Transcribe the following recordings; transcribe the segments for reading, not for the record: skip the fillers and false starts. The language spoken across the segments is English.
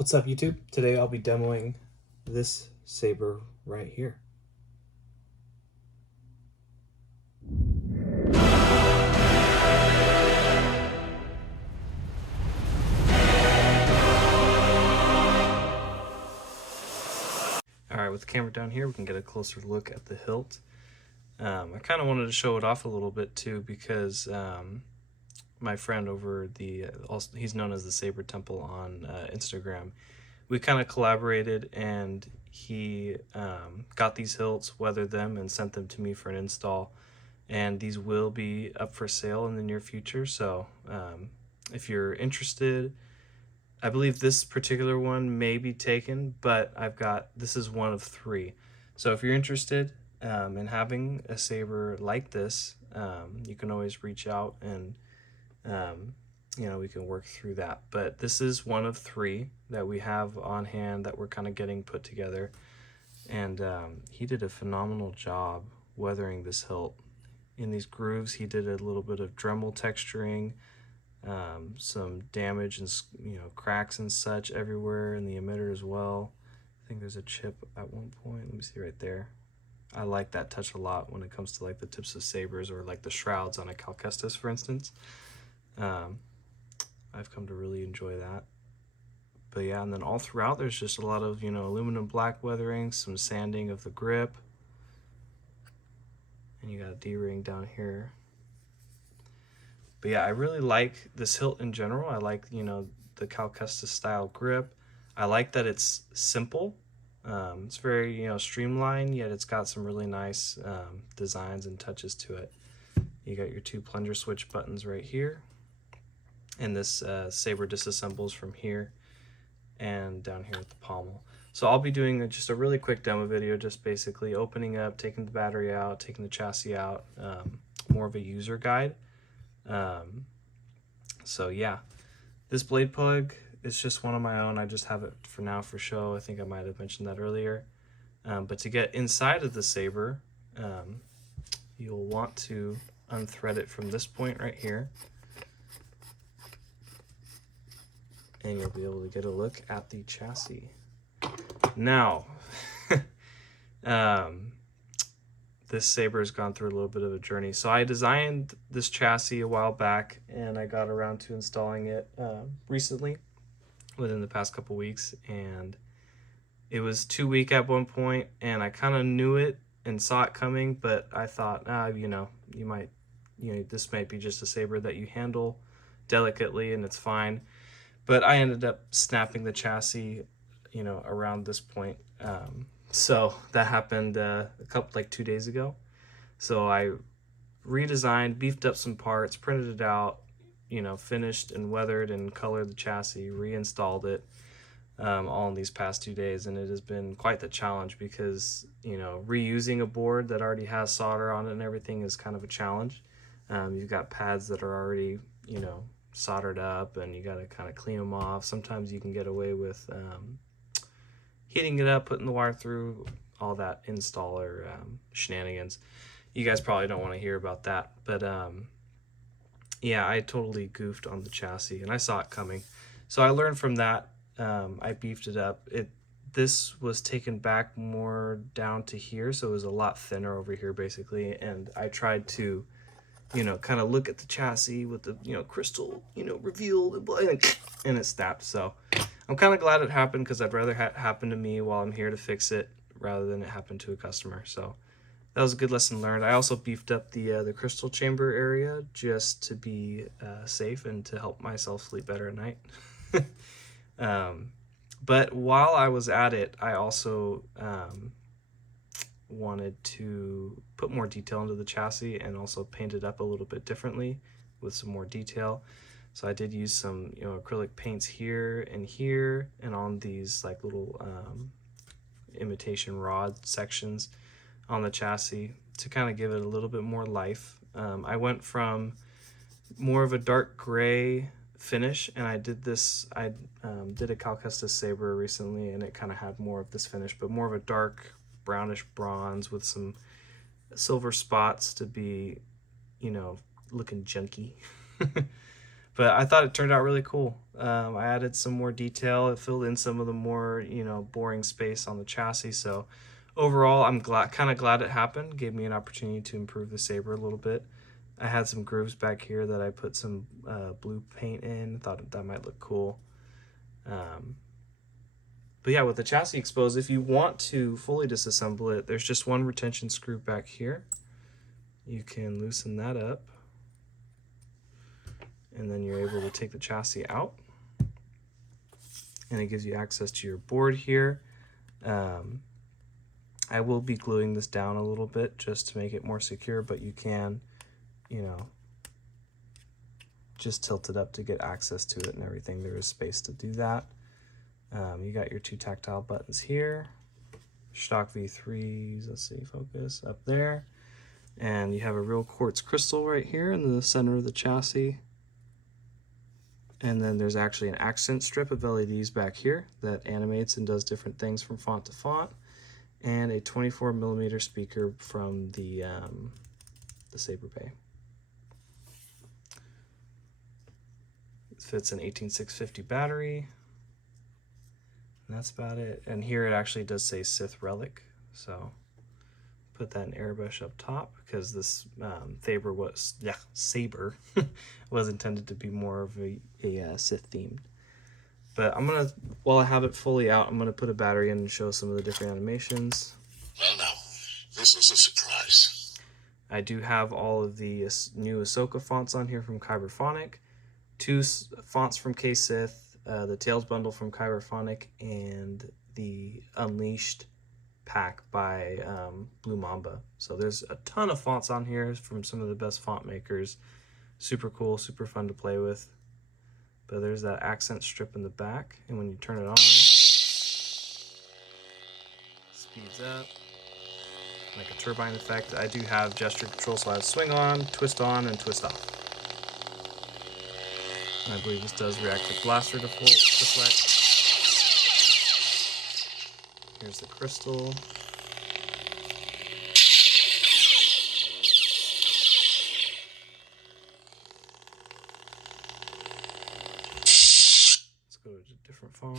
What's up, YouTube? Today I'll be demoing this saber right here. Alright, with the camera down here, we can get a closer look at the hilt. I kind of wanted to show it off a little bit too because my friend over he's known as the Saber Temple on Instagram. We kind of collaborated, and he got these hilts, weathered them, and sent them to me for an install. And these will be up for sale in the near future. So if you're interested, I believe this particular one may be taken, but this is one of 3. So if you're interested in having a saber like this, you can always reach out and we can work through that. But this is one of 3 that we have on hand that we're kind of getting put together. And he did a phenomenal job weathering this hilt. In these grooves, he did a little bit of Dremel texturing, some damage and cracks and such everywhere in the emitter as well. I think there's a chip at one point. Let me see right there. I like that touch a lot when it comes to like the tips of sabers or like the shrouds on a Cal Kestis, for instance. I've come to really enjoy that. But yeah, and then all throughout there's just a lot of aluminum black weathering, some sanding of the grip, and you got a D-ring down here. But yeah, I really like this hilt in general. I like the Cal Kestis style grip. I like that it's simple. It's very streamlined, yet it's got some really nice designs and touches to it. You got your 2 plunger switch buttons right here, and this saber disassembles from here and down here at the pommel. So I'll be doing just a really quick demo video, just basically opening up, taking the battery out, taking the chassis out, more of a user guide. So yeah, this blade plug is just one of my own. I just have it for now for show. I think I might have mentioned that earlier. But to get inside of the saber, you'll want to unthread it from this point right here, and you'll be able to get a look at the chassis. Now, this saber has gone through a little bit of a journey. So I designed this chassis a while back, and I got around to installing it recently, within the past couple weeks, and it was too weak at one point, and I kind of knew it and saw it coming, but I thought, this might be just a saber that you handle delicately and it's fine. But I ended up snapping the chassis, around this point. So that happened like 2 days ago. So I redesigned, beefed up some parts, printed it out, finished and weathered and colored the chassis, reinstalled it, all in these past 2 days. And it has been quite the challenge because, reusing a board that already has solder on it and everything is kind of a challenge. You've got pads that are already, soldered up, and you got to kind of clean them off. Sometimes you can get away with heating it up, putting the wire through, all that installer shenanigans. You guys probably don't want to hear about that, but yeah, I totally goofed on the chassis, and I saw it coming. So I learned from that. I beefed it up. This was taken back more down to here, so it was a lot thinner over here basically, and I tried to kind of look at the chassis with the crystal reveal, and it snapped. So I'm kind of glad it happened, because I'd rather happen to me while I'm here to fix it rather than it happen to a customer. So that was a good lesson learned. I also beefed up the crystal chamber area just to be safe and to help myself sleep better at night. But while I was at it, I also wanted to put more detail into the chassis and also paint it up a little bit differently with some more detail. So I did use some acrylic paints here and on these like little imitation rod sections on the chassis to kind of give it a little bit more life. I went from more of a dark gray finish, and I did a Cal Kestis Saber recently, and it kind of had more of this finish, but more of a dark brownish bronze with some silver spots to be looking junky. But I thought it turned out really cool. I added some more detail. It filled in some of the more, you know, boring space on the chassis. So overall, I'm kind of glad it happened. Gave me an opportunity to improve the Saber a little bit. I had some grooves back here that I put some blue paint in. Thought that might look cool. But yeah, with the chassis exposed, if you want to fully disassemble it, there's just one retention screw back here. You can loosen that up, and then you're able to take the chassis out, and it gives you access to your board here. I will be gluing this down a little bit just to make it more secure, but you can, you know, just tilt it up to get access to it and everything. There is space to do that. You got your 2 tactile buttons here, stock V3s, let's see, focus, up there. And you have a real quartz crystal right here in the center of the chassis. And then there's actually an accent strip of LEDs back here that animates and does different things from font to font. And a 24mm speaker from the Saber Bay. It fits an 18650 battery. And that's about it. And here it actually does say Sith Relic, so put that in airbrush up top because this Saber was intended to be more of a Sith themed. But I'm gonna, while I have it fully out, I'm gonna put a battery in and show some of the different animations. Well, now, this is a surprise. I do have all of the new Ahsoka fonts on here from Kyberphonic, 2 fonts from K-Sith, the Tales bundle from Kyberphonic, and the Unleashed pack by Blue Mamba. So there's a ton of fonts on here from some of the best font makers. Super cool, super fun to play with. But there's that accent strip in the back, and when you turn it on, speeds up, like a turbine effect. I do have gesture control, so I have swing on, twist and twist off. And I believe this does reactive blaster deflect. Here's the crystal. Let's go to a different font.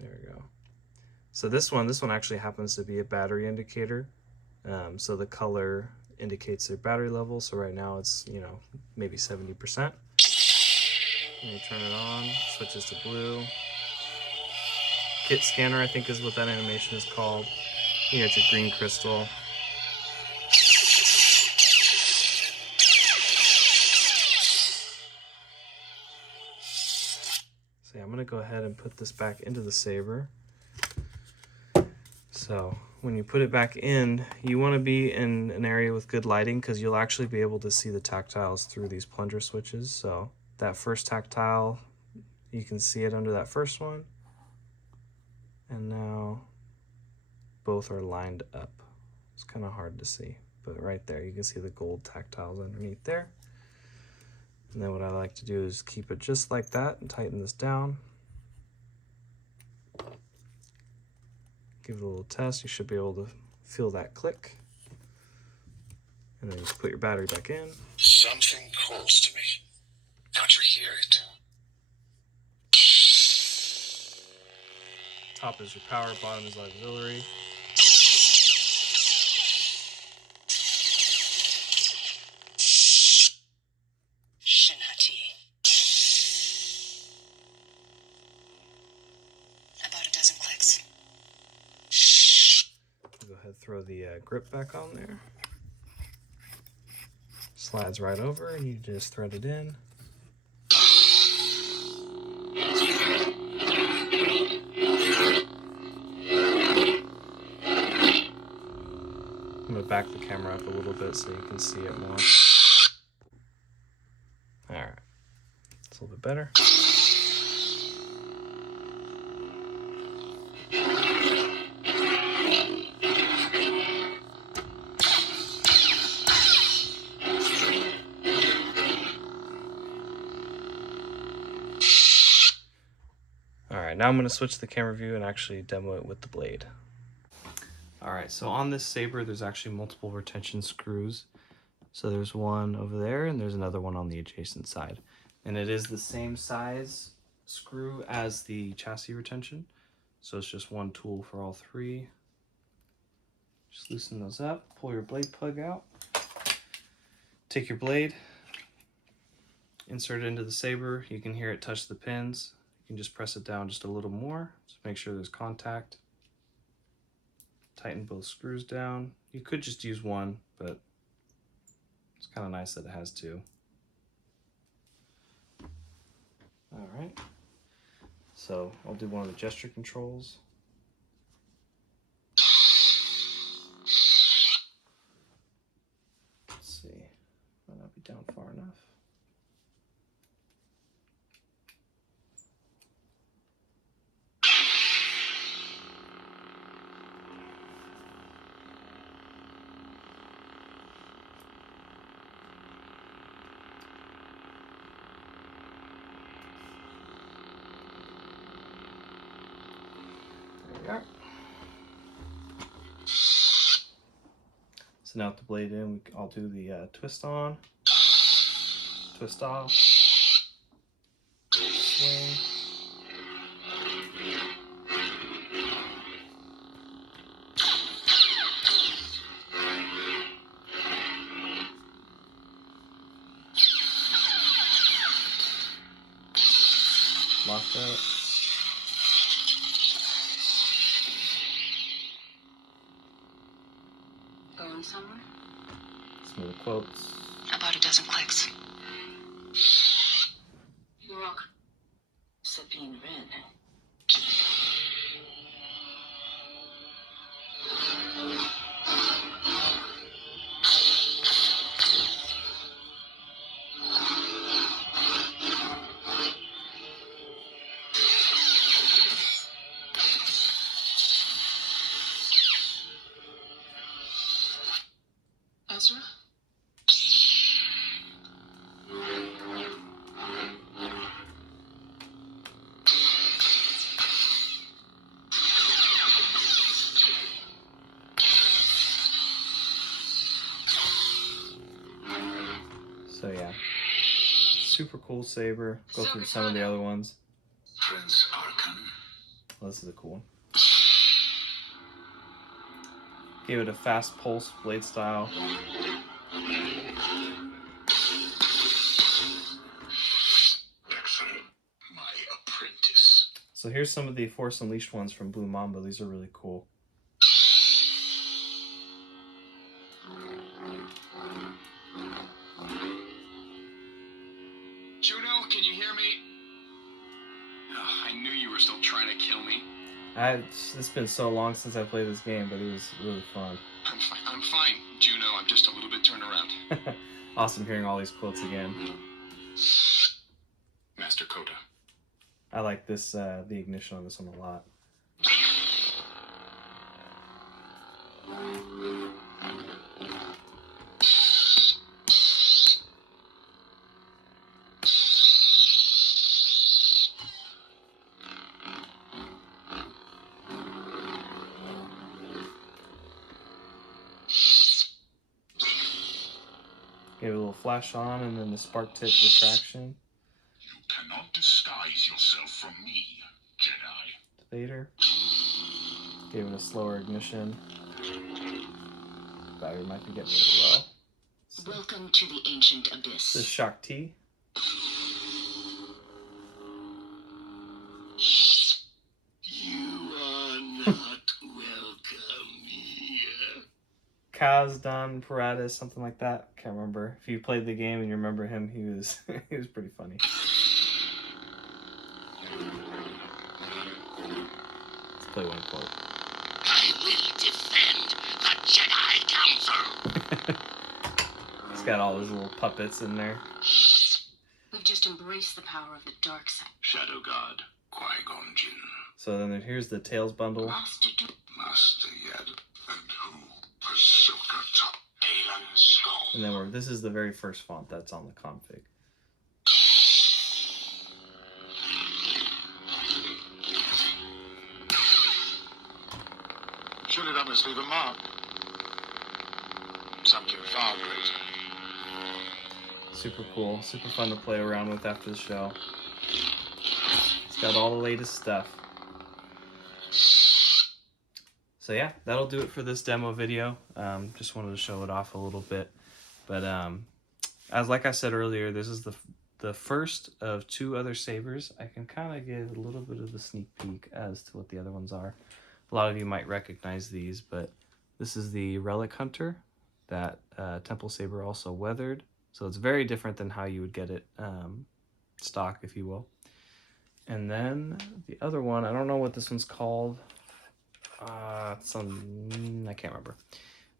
There we go. So this one actually happens to be a battery indicator. So the color indicates their battery level. So right now it's, you know, maybe 70%. And you turn it on, switches to blue. Kit scanner, I think, is what that animation is called. You got your green crystal. So yeah, I'm gonna go ahead and put this back into the Saber. So when you put it back in, you want to be in an area with good lighting because you'll actually be able to see the tactiles through these plunger switches. So that first tactile, you can see it under that first one. And now both are lined up. It's kind of hard to see, but right there, you can see the gold tactiles underneath there. And then what I like to do is keep it just like that and tighten this down. Give it a little test. You should be able to feel that click. And then just put your battery back in. Something calls to me. Can't you hear it? Top is your power, bottom is auxiliary. About a dozen clicks. Go ahead, throw the grip back on there. Slides right over, and you just thread it in. I'm going to back the camera up a little bit so you can see it more. Alright, it's a little bit better. Alright, now I'm going to switch to the camera view and actually demo it with the blade. Alright, so on this Saber, there's actually multiple retention screws. So there's one over there, and there's another one on the adjacent side. And it is the same size screw as the chassis retention. So it's just one tool for all three. Just loosen those up, pull your blade plug out. Take your blade, insert it into the saber. You can hear it touch the pins. You can just press it down just a little more. Just make sure there's contact. Tighten both screws down. You could just use one, but it's kind of nice that it has two. All right. So I'll do one of the gesture controls. Let's see. Might not be down far enough. There we are. So now with the blade in, I'll do the twist on, twist off, swing. Lock that. Going somewhere? Smooth quotes. About a dozen clicks. Rock. Sabine Wren. Ezra? So yeah, super cool saber. Go through some of the other ones. Prince Arkham. Well, this is a cool one. Gave it a fast pulse blade style. Excellent. My apprentice. So here's some of the Force Unleashed ones from Blue Mamba. These are really cool. Juno, can you hear me? I knew you were still trying to kill me. It's been so long since I played this game, but it was really fun. I'm fine, Juno. I'm just a little bit turned around. Awesome hearing all these quotes again. Master Coda. I like this, the ignition on this one a lot. Give it a little flash on and then the spark tip retraction. You cannot disguise yourself from me, Jedi. Vader. Gave it a slower ignition. Battery might be getting a little low. Welcome to the ancient abyss. This is Shock T. You are not welcome here. Kazdan Paratus, something like that. Can't remember. If you played the game and you remember him, he was he was pretty funny. Let's play one quote. I will defend the Jedi Council. It's got all those little puppets in there. We've just embraced the power of the dark side. Shadow God, Qui-Gon Jinn. So then here's the Tails bundle. Master Master Yed, and who? Ahsoka Top, Alan Skull. And then this is the very first font that's on the config. Surely that must leave a mark. Something far greater. Super cool, super fun to play around with after the show. It's got all the latest stuff. So yeah, that'll do it for this demo video. Just wanted to show it off a little bit. But as like I said earlier, this is the first of 2 other sabers. I can kind of give a little bit of a sneak peek as to what the other ones are. A lot of you might recognize these, but this is the Relic Hunter that Temple Saber also weathered. So it's very different than how you would get it stock, if you will. And then the other one, I don't know what this one's called. I can't remember.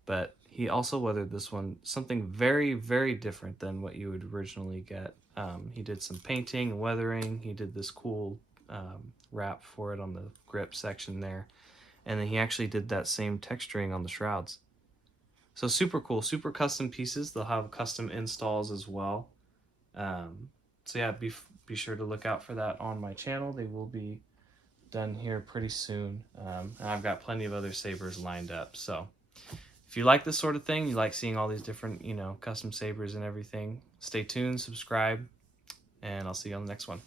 But he also weathered this one, something very, very different than what you would originally get. He did some painting and weathering. He did this cool wrap for it on the grip section there. And then he actually did that same texturing on the shrouds. So super cool, super custom pieces. They'll have custom installs as well. So yeah, be sure to look out for that on my channel. They will be done here pretty soon. And I've got plenty of other sabers lined up. So if you like this sort of thing, you like seeing all these different, custom sabers and everything, stay tuned, subscribe, and I'll see you on the next one.